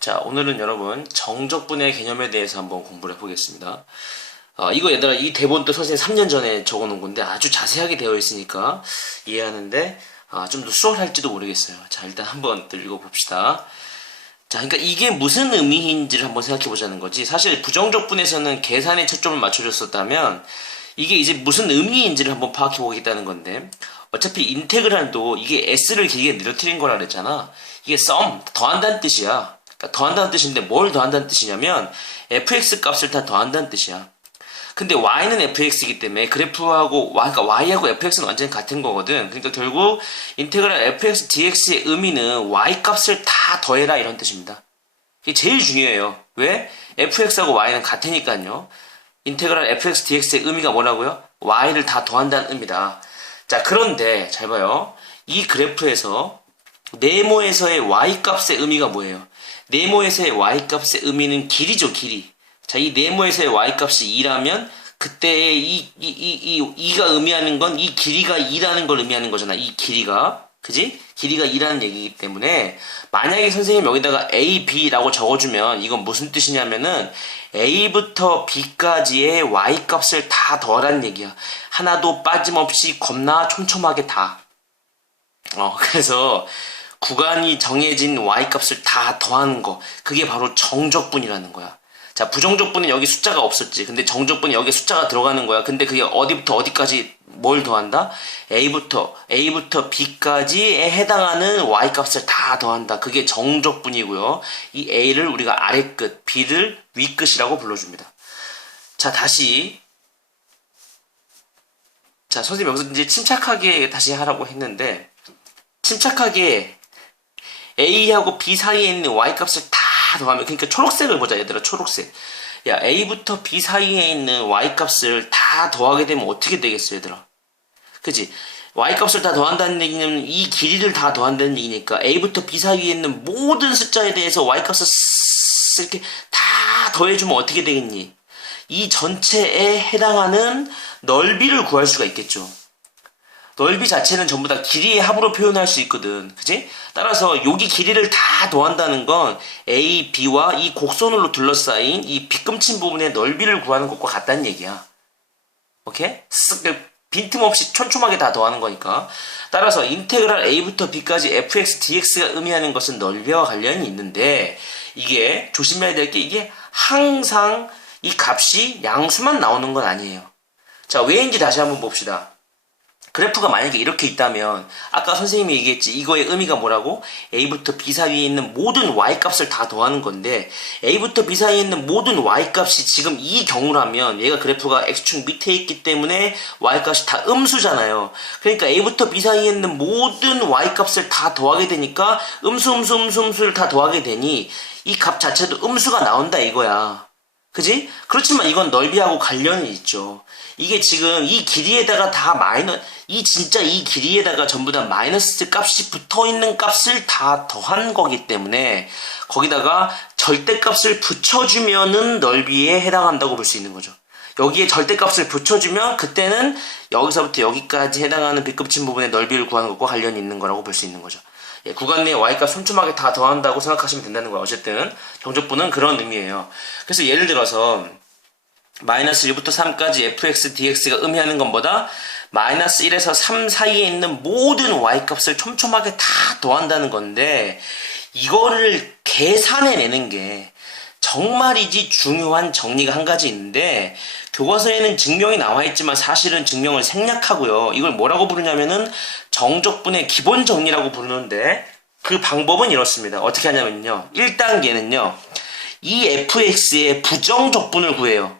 자, 오늘은 여러분 정적분의 개념에 대해서 한번 공부를 해보겠습니다. 이거 얘들아, 이 대본도 선생님 3년 전에 적어놓은 건데 아주 자세하게 되어 있으니까 이해하는데 좀 더 수월할지도 모르겠어요. 자, 일단 한번 또 읽어봅시다. 자, 그러니까 이게 무슨 의미인지를 한번 생각해보자는 거지. 사실 부정적분에서는 계산에 초점을 맞춰줬었다면 이게 이제 무슨 의미인지를 한번 파악해보겠다는 건데, 어차피 인테그랄도 이게 s를 길게 늘어뜨린 거라 그랬잖아. 이게 sum, 더한다는 뜻이야. 그러니까 더한다는 뜻인데 뭘 더한다는 뜻이냐면 fx 값을 다 더한다는 뜻이야. 근데 y는 fx이기 때문에 그래프하고 그러니까 y하고 fx는 완전히 같은 거거든. 그러니까 결국 인테그랄 fx dx의 의미는 y 값을 다 더해라 이런 뜻입니다. 이게 제일 중요해요. 왜? fx하고 y는 같으니까요. 인테그랄 fx dx의 의미가 뭐라고요? y를 다 더한다는 의미다. 자, 그런데 잘 봐요. 이 그래프에서 네모에서의 y 값의 의미가 뭐예요? 네모에서의 y 값의 의미는 길이죠, 길이. 자, 이 네모에서의 y 값이 2라면 그때의 2가 의미하는 건 이 길이가 2라는 걸 의미하는 거잖아. 이 길이가. 그지? 길이가 2라는 얘기이기 때문에 만약에 선생님 여기다가 a, b라고 적어주면 이건 무슨 뜻이냐면은 a부터 b까지의 y 값을 다 더하라는 얘기야. 하나도 빠짐없이 겁나 촘촘하게 다. 그래서 구간이 정해진 y값을 다 더하는 거, 그게 바로 정적분이라는 거야. 자, 부정적분은 여기 숫자가 없었지. 근데 정적분은 여기 숫자가 들어가는 거야. 근데 그게 어디부터 어디까지 뭘 더한다? A부터 B까지에 해당하는 y값을 다 더한다. 그게 정적분이고요. 이 A를 우리가 아래끝, B를 위끝이라고 불러줍니다. 자, 다시. 자, 선생님 여기서 이제 침착하게 다시 하라고 했는데, 침착하게 A하고 B 사이에 있는 y값을 다 더하면, 그러니까 초록색을 보자 얘들아. 초록색. 야, A부터 B 사이에 있는 y값을 다 더하게 되면 어떻게 되겠어 얘들아? 그치? y값을 다 더한다는 얘기는 이 길이를 다 더한다는 얘기니까 A부터 B 사이에 있는 모든 숫자에 대해서 y값을 이렇게 다 더해주면 어떻게 되겠니? 이 전체에 해당하는 넓이를 구할 수가 있겠죠. 넓이 자체는 전부 다 길이의 합으로 표현할 수 있거든. 그치? 따라서 여기 길이를 다 더한다는 건 A, B와 이 곡선으로 둘러싸인 이 빗금친 부분의 넓이를 구하는 것과 같다는 얘기야. 오케이? 빈틈없이 촘촘하게 다 더하는 거니까. 따라서 인테그랄 A부터 B까지 fx dx가 의미하는 것은 넓이와 관련이 있는데, 이게 조심해야 될 게 이게 항상 이 값이 양수만 나오는 건 아니에요. 자, 왜인지 다시 한번 봅시다. 그래프가 만약에 이렇게 있다면 아까 선생님이 얘기했지, 이거의 의미가 뭐라고? A부터 B 사이에 있는 모든 y값을 다 더하는 건데, A부터 B 사이에 있는 모든 y값이 지금 이 경우라면 얘가 그래프가 x축 밑에 있기 때문에 y값이 다 음수잖아요. 그러니까 A부터 B 사이에 있는 모든 y값을 다 더하게 되니까 음수를 다 더하게 되니 이 값 자체도 음수가 나온다 이거야. 그지? 그렇지만 이건 넓이하고 관련이 있죠. 이게 지금 이 길이에다가 다 진짜 이 길이에다가 전부 다 마이너스 값이 붙어 있는 값을 다 더한 거기 때문에 거기다가 절대값을 붙여주면은 넓이에 해당한다고 볼 수 있는 거죠. 여기에 절대값을 붙여주면 그때는 여기서부터 여기까지 해당하는 빗급친 부분의 넓이를 구하는 것과 관련이 있는 거라고 볼 수 있는 거죠. 예, 구간 내에 y값 촘촘하게 다 더한다고 생각하시면 된다는 거야. 어쨌든 정적분은 그런 의미예요. 그래서 예를 들어서 마이너스 1부터 3까지 fx dx가 의미하는 건 뭐다? 마이너스 1에서 3 사이에 있는 모든 y값을 촘촘하게 다 더한다는 건데, 이거를 계산해내는 게 정말이지 중요한 정리가 한 가지 있는데, 교과서에는 증명이 나와있지만 사실은 증명을 생략하고요. 이걸 뭐라고 부르냐면은 정적분의 기본 정리라고 부르는데, 그 방법은 이렇습니다. 어떻게 하냐면요, 1단계는요 이 fx의 부정적분을 구해요.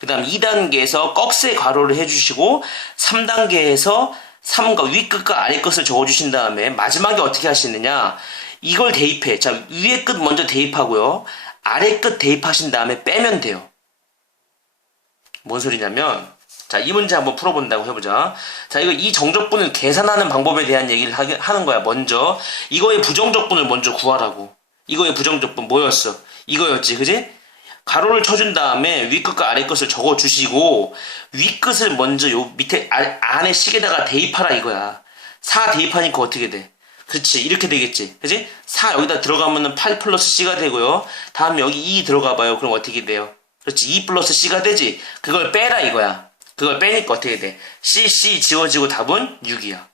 그 다음 2단계에서 꺽쇠 괄호를 해주시고 3단계에서 3과 윗끝과 아래끝을 적어주신 다음에 마지막에 어떻게 하시느냐, 이걸 대입해. 자, 위에 끝 먼저 대입하고요, 아래 끝 대입하신 다음에 빼면 돼요. 뭔 소리냐면, 자, 이 문제 한번 풀어본다고 해보자. 자, 이 정적분을 계산하는 방법에 대한 얘기를 하는 거야. 먼저 이거의 부정적분을 먼저 구하라고. 이거의 부정적분 뭐였어? 이거였지, 그지? 가로를 쳐준 다음에 윗끝과 아래끝을 적어주시고, 윗끝을 먼저 요 밑에 안에 식에다가 대입하라 이거야. 4 대입하니까 어떻게 돼? 그렇지. 이렇게 되겠지. 그지? 4 여기다 들어가면은 8 플러스 C가 되고요. 다음 여기 2 들어가 봐요. 그럼 어떻게 돼요? 그렇지. 2 플러스 C가 되지. 그걸 빼라 이거야. 그걸 빼니까 어떻게 돼? C 지워지고 답은 6이야.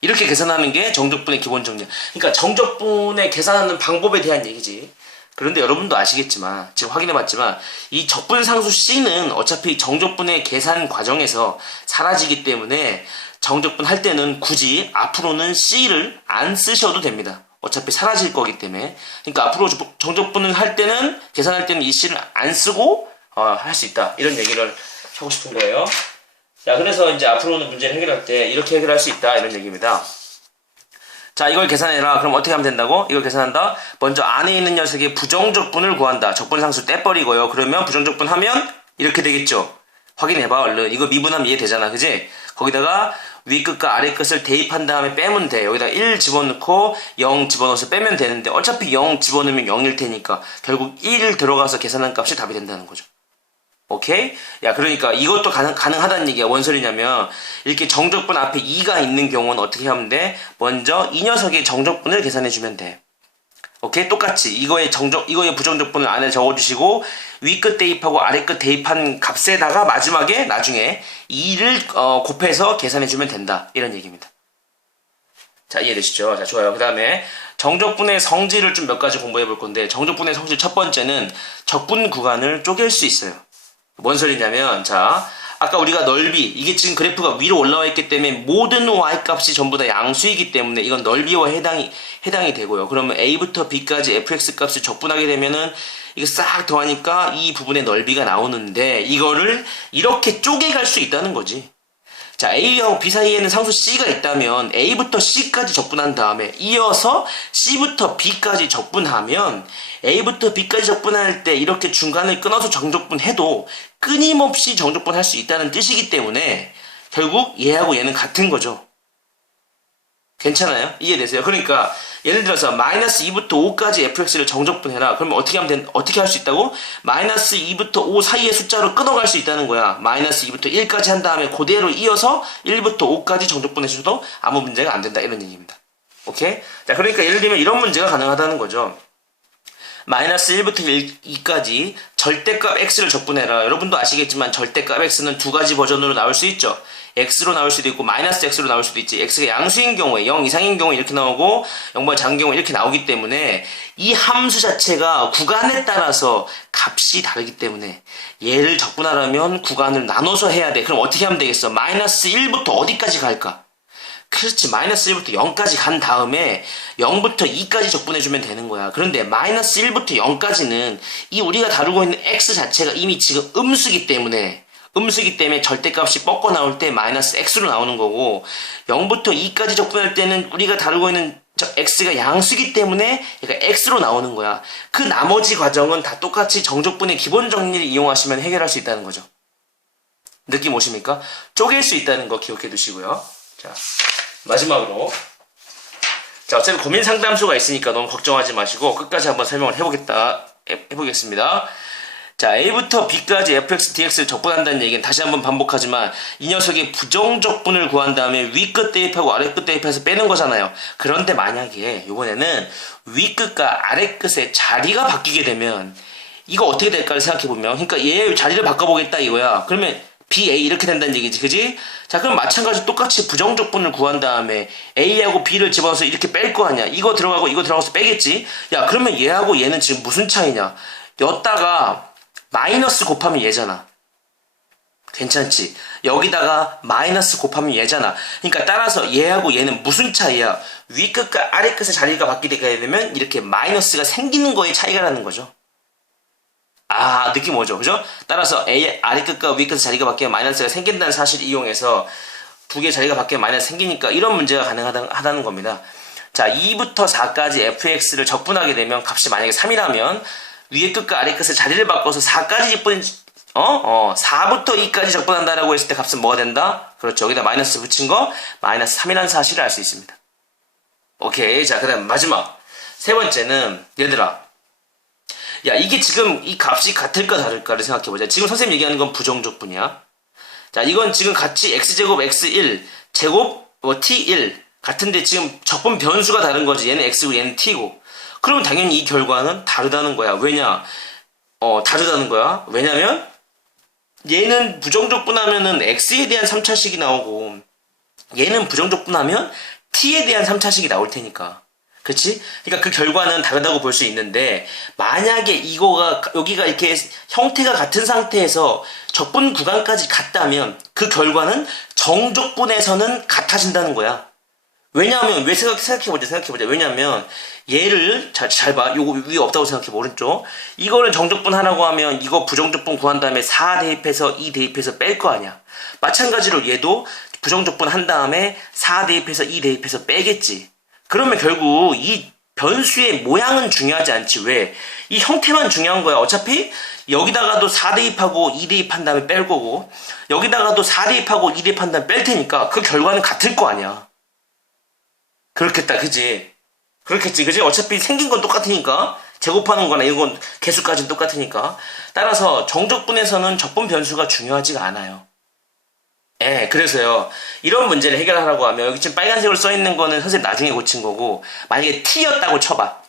이렇게 계산하는 게 정적분의 기본 정리야. 그러니까 정적분의 계산하는 방법에 대한 얘기지. 그런데 여러분도 아시겠지만, 지금 확인해봤지만, 이 적분상수 C는 어차피 정적분의 계산 과정에서 사라지기 때문에 정적분 할 때는 굳이 앞으로는 C를 안 쓰셔도 됩니다. 어차피 사라질 거기 때문에. 그러니까 앞으로 정적분을 할 때는, 계산할 때는 이 C를 안 쓰고 할 수 있다. 이런 얘기를 하고 싶은 거예요. 자, 그래서 이제 앞으로는 문제를 해결할 때 이렇게 해결할 수 있다. 이런 얘기입니다. 자, 이걸 계산해라. 그럼 어떻게 하면 된다고? 이걸 계산한다. 먼저 안에 있는 녀석의 부정적분을 구한다. 적분상수 떼버리고요. 그러면 부정적분 하면 이렇게 되겠죠. 확인해봐 얼른. 이거 미분하면 이해되잖아. 그지? 거기다가 위 끝과 아래 끝을 대입한 다음에 빼면 돼. 여기다 1 집어넣고 0 집어넣어서 빼면 되는데 어차피 0 집어넣으면 0일 테니까 결국 1 들어가서 계산한 값이 답이 된다는 거죠. 오케이? 야, 그러니까 이것도 가능하다는 얘기야. 뭔 소리냐면 이렇게 정적분 앞에 2가 있는 경우는 어떻게 하면 돼? 먼저 이 녀석의 정적분을 계산해주면 돼. 오케이? 똑같이 이거의 부정적분을 안에 적어주시고 위 끝 대입하고 아래 끝 대입한 값에다가 마지막에 나중에 2를 곱해서 계산해주면 된다. 이런 얘기입니다. 자, 이해되시죠? 자, 좋아요. 그 다음에 정적분의 성질을 좀 몇 가지 공부해 볼 건데 정적분의 성질 첫 번째는 적분 구간을 쪼갤 수 있어요. 뭔 소리냐면, 자, 아까 우리가 넓이, 이게 지금 그래프가 위로 올라와 있기 때문에 모든 y값이 전부 다 양수이기 때문에 이건 넓이와 해당이 되고요. 그러면 a부터 b까지 fx 값을 적분하게 되면은 이거 싹 더하니까 이 부분의 넓이가 나오는데 이거를 이렇게 쪼개갈 수 있다는 거지. 자, A하고 B 사이에는 상수 C가 있다면 A부터 C까지 적분한 다음에 이어서 C부터 B까지 적분하면 A부터 B까지 적분할 때 이렇게 중간을 끊어서 정적분해도 끊임없이 정적분할 수 있다는 뜻이기 때문에 결국 얘하고 얘는 같은 거죠. 괜찮아요? 이해되세요? 그러니까 예를 들어서 마이너스 2부터 5까지 fx를 정적분해라. 그러면 어떻게 할 수 있다고? 마이너스 2부터 5 사이의 숫자로 끊어갈 수 있다는 거야. 마이너스 2부터 1까지 한 다음에 그대로 이어서 1부터 5까지 정적분해줘도 아무 문제가 안 된다. 이런 얘기입니다. 오케이? 자, 그러니까 예를 들면 이런 문제가 가능하다는 거죠. 마이너스 1부터 2까지 절대값 x를 적분해라. 여러분도 아시겠지만 절대값 x는 두 가지 버전으로 나올 수 있죠. x로 나올 수도 있고 마이너스 x로 나올 수도 있지. x가 양수인 경우에 0 이상인 경우에 이렇게 나오고 0보다 작은 경우에 이렇게 나오기 때문에 이 함수 자체가 구간에 따라서 값이 다르기 때문에 얘를 적분하려면 구간을 나눠서 해야 돼. 그럼 어떻게 하면 되겠어? 마이너스 1부터 어디까지 갈까? 그렇지. 마이너스 1부터 0까지 간 다음에 0부터 2까지 적분해주면 되는 거야. 그런데 마이너스 1부터 0까지는 이 우리가 다루고 있는 x 자체가 이미 지금 음수기 때문에 절대값이 뻗고 나올 때 마이너스 x로 나오는 거고 0부터 2까지 적분할 때는 우리가 다루고 있는 x가 양수기 때문에 얘가 x로 나오는 거야. 그 나머지 과정은 다 똑같이 정적분의 기본 정리를 이용하시면 해결할 수 있다는 거죠. 느낌 오십니까? 쪼갤 수 있다는 거 기억해 두시고요. 자, 마지막으로 자, 어차피 고민 상담소가 있으니까 너무 걱정하지 마시고 끝까지 한번 설명을 해보겠습니다. 자, A부터 B까지 fx, dx를 적분한다는 얘기는 다시 한번 반복하지만 이 녀석의 부정적분을 구한 다음에 위끝 대입하고 아래끝 대입해서 빼는 거잖아요. 그런데 만약에 이번에는 위끝과 아래끝의 자리가 바뀌게 되면 이거 어떻게 될까를 생각해보면 그러니까 얘 자리를 바꿔보겠다 이거야. 그러면 BA 이렇게 된다는 얘기지, 그지? 자, 그럼 마찬가지로 똑같이 부정적분을 구한 다음에 A하고 B를 집어넣어서 이렇게 뺄 거 아니야. 이거 들어가고 이거 들어가서 빼겠지? 야, 그러면 얘하고 얘는 지금 무슨 차이냐? 여기다가 마이너스 곱하면 얘잖아. 괜찮지? 여기다가 마이너스 곱하면 얘잖아. 그러니까 따라서 얘하고 얘는 무슨 차이야? 위끝과 아래끝의 자리가 바뀌게 되면 이렇게 마이너스가 생기는 거에 차이가 나는 거죠. 아, 느낌 오죠? 그죠? 따라서 아래끝과 위끝의 자리가 바뀌면 마이너스가 생긴다는 사실을 이용해서 두 개의 자리가 바뀌면 마이너스 생기니까 이런 문제가 가능하다는 겁니다. 자, 2부터 4까지 fx를 적분하게 되면 값이 만약에 3이라면 위에 끝과 아래 끝의 자리를 바꿔서 4까지 4부터 2까지 적분한다라고 했을 때 값은 뭐가 된다? 그렇죠. 여기다 마이너스 붙인 거 마이너스 3이라는 사실을 알 수 있습니다. 오케이. 자, 그 다음 마지막 세 번째는 얘들아, 야, 이게 지금 이 값이 같을까 다를까를 생각해보자. 지금 선생님 얘기하는 건 부정적분이야. 자, 이건 지금 같이 x제곱 x1 제곱 t1 같은데 지금 적분 변수가 다른 거지. 얘는 x고 얘는 t고. 그럼 당연히 이 결과는 다르다는 거야. 왜냐? 다르다는 거야. 왜냐면 얘는 부정적분하면은 x에 대한 3차식이 나오고 얘는 부정적분하면 t에 대한 3차식이 나올 테니까. 그치? 그러니까 그 결과는 다르다고 볼 수 있는데 만약에 이거가 여기가 이렇게 형태가 같은 상태에서 적분 구간까지 같다면 그 결과는 정적분에서는 같아진다는 거야. 왜냐하면 왜 생각해보자. 왜냐하면 얘를 잘 봐. 요거 위에 없다고 생각해. 오른쪽. 이거를 정적분 하라고 하면 이거 부정적분 구한 다음에 4 대입해서 2 대입해서 뺄 거 아니야. 마찬가지로 얘도 부정적분 한 다음에 4 대입해서 2 대입해서 빼겠지. 그러면 결국 이 변수의 모양은 중요하지 않지. 왜? 이 형태만 중요한 거야. 어차피 여기다가도 4 대입하고 2 대입한 다음에 뺄 거고 여기다가도 4 대입하고 2 대입한 다음에 뺄 테니까 그 결과는 같을 거 아니야. 그렇겠다, 그지? 그렇겠지, 그지? 어차피 생긴 건 똑같으니까 제곱하는 거나 이건 개수까지는 똑같으니까 따라서 정적분에서는 적분 변수가 중요하지가 않아요. 그래서요 이런 문제를 해결하라고 하면 여기 지금 빨간색으로 써있는 거는 선생님 나중에 고친 거고 만약에 t였다고 쳐봐.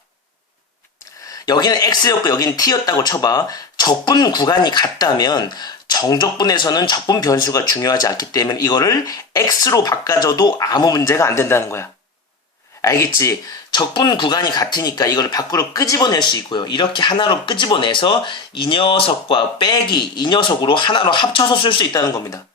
여기는 x였고 여기는 t였다고 쳐봐. 적분 구간이 같다면 정적분에서는 적분 변수가 중요하지 않기 때문에 이거를 x로 바꿔줘도 아무 문제가 안 된다는 거야. 알겠지? 적분 구간이 같으니까 이걸 밖으로 끄집어낼 수 있고요. 이렇게 하나로 끄집어내서 이 녀석과 빼기 이 녀석으로 하나로 합쳐서 쓸 수 있다는 겁니다.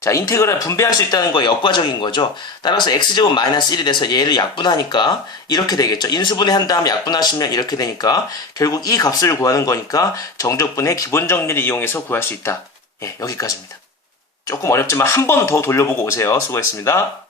자, 인테그랄 분배할 수 있다는 거 역과적인 거죠. 따라서 x제곱 마이너스 1이 돼서 얘를 약분하니까 이렇게 되겠죠. 인수분해 한 다음에 약분하시면 이렇게 되니까 결국 이 값을 구하는 거니까 정적분의 기본 정리를 이용해서 구할 수 있다. 여기까지입니다. 조금 어렵지만 한 번 더 돌려보고 오세요. 수고했습니다.